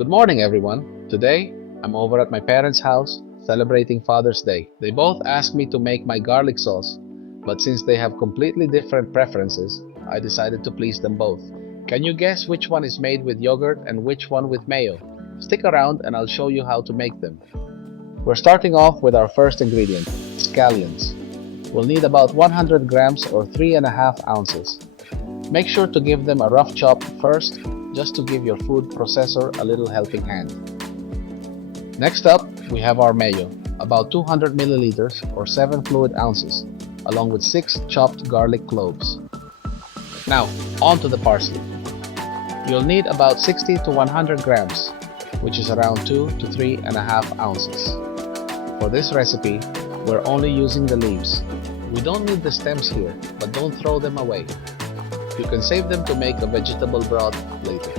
Good morning, everyone. Today, I'm over at my parents' house celebrating Father's Day. They both asked me to make my garlic sauce, but since they have completely different preferences, I decided to please them both. Can you guess which one is made with yogurt and which one with mayo? Stick around and I'll show you how to make them. We're starting off with our first ingredient, scallions. We'll need about 100 grams or 3.5 ounces. Make sure to give them a rough chop first, just to give your food processor a little helping hand. Next up, we have our mayo, about 200 milliliters or 7 fluid ounces, along with 6 chopped garlic cloves. Now, on to the parsley. You'll need about 60 to 100 grams, which is around 2 to 3.5 ounces. For this recipe, we're only using the leaves. We don't need the stems here, but don't throw them away. You can save them to make a vegetable broth later.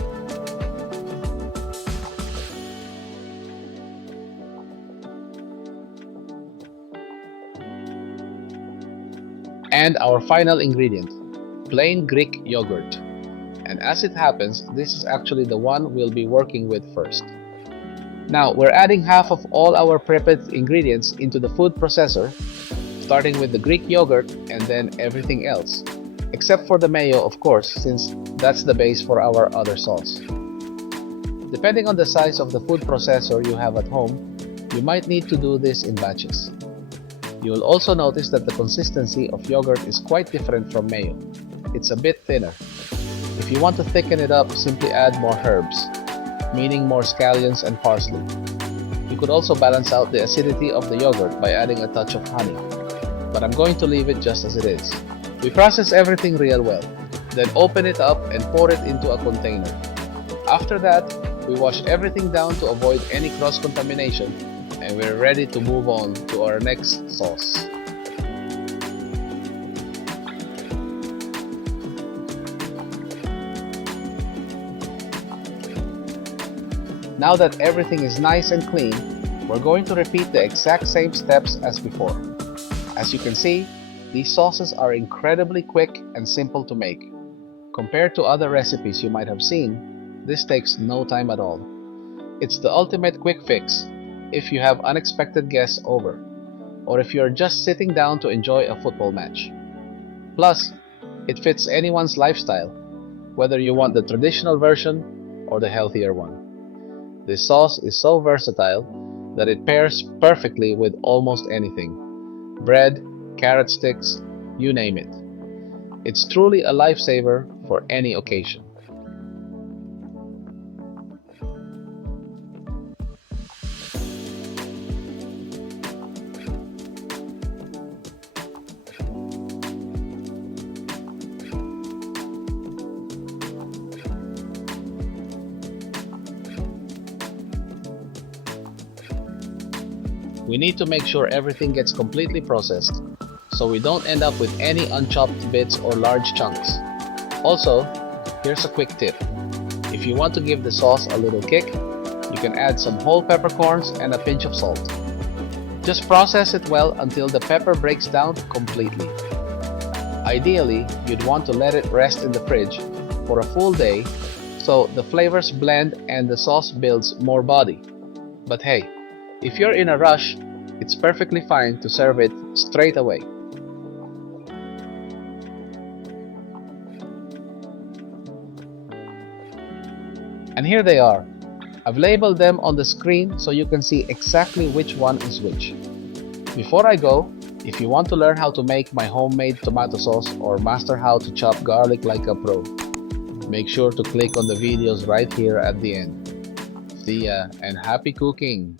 And our final ingredient, plain Greek yogurt. And as it happens, this is actually the one we'll be working with first. Now, we're adding half of all our prepped ingredients into the food processor, starting with the Greek yogurt and then everything else. Except for the mayo, of course, since that's the base for our other sauce. Depending on the size of the food processor you have at home, you might need to do this in batches. You will also notice that the consistency of yogurt is quite different from mayo. It's a bit thinner. If you want to thicken it up, simply add more herbs, meaning more scallions and parsley. You could also balance out the acidity of the yogurt by adding a touch of honey, but I'm going to leave it just as it is. We process everything real well, then open it up and pour it into a container. After that, we wash everything down to avoid any cross-contamination, and we're ready to move on to our next sauce. Now that everything is nice and clean, we're going to repeat the exact same steps as before. As you can see, these sauces are incredibly quick and simple to make. Compared to other recipes you might have seen, this takes no time at all. It's the ultimate quick fix if you have unexpected guests over, or if you're just sitting down to enjoy a football match. Plus, it fits anyone's lifestyle, whether you want the traditional version or the healthier one. This sauce is so versatile that it pairs perfectly with almost anything. Bread, carrot sticks, you name it. It's truly a lifesaver for any occasion. We need to make sure everything gets completely processed, so we don't end up with any unchopped bits or large chunks. Also, here's a quick tip. If you want to give the sauce a little kick, you can add some whole peppercorns and a pinch of salt. Just process it well until the pepper breaks down completely. Ideally, you'd want to let it rest in the fridge for a full day so the flavors blend and the sauce builds more body. But hey, if you're in a rush, it's perfectly fine to serve it straight away. And here they are. I've labeled them on the screen so you can see exactly which one is which. Before I go, if you want to learn how to make my homemade tomato sauce or master how to chop garlic like a pro, make sure to click on the videos right here at the end. See ya and happy cooking!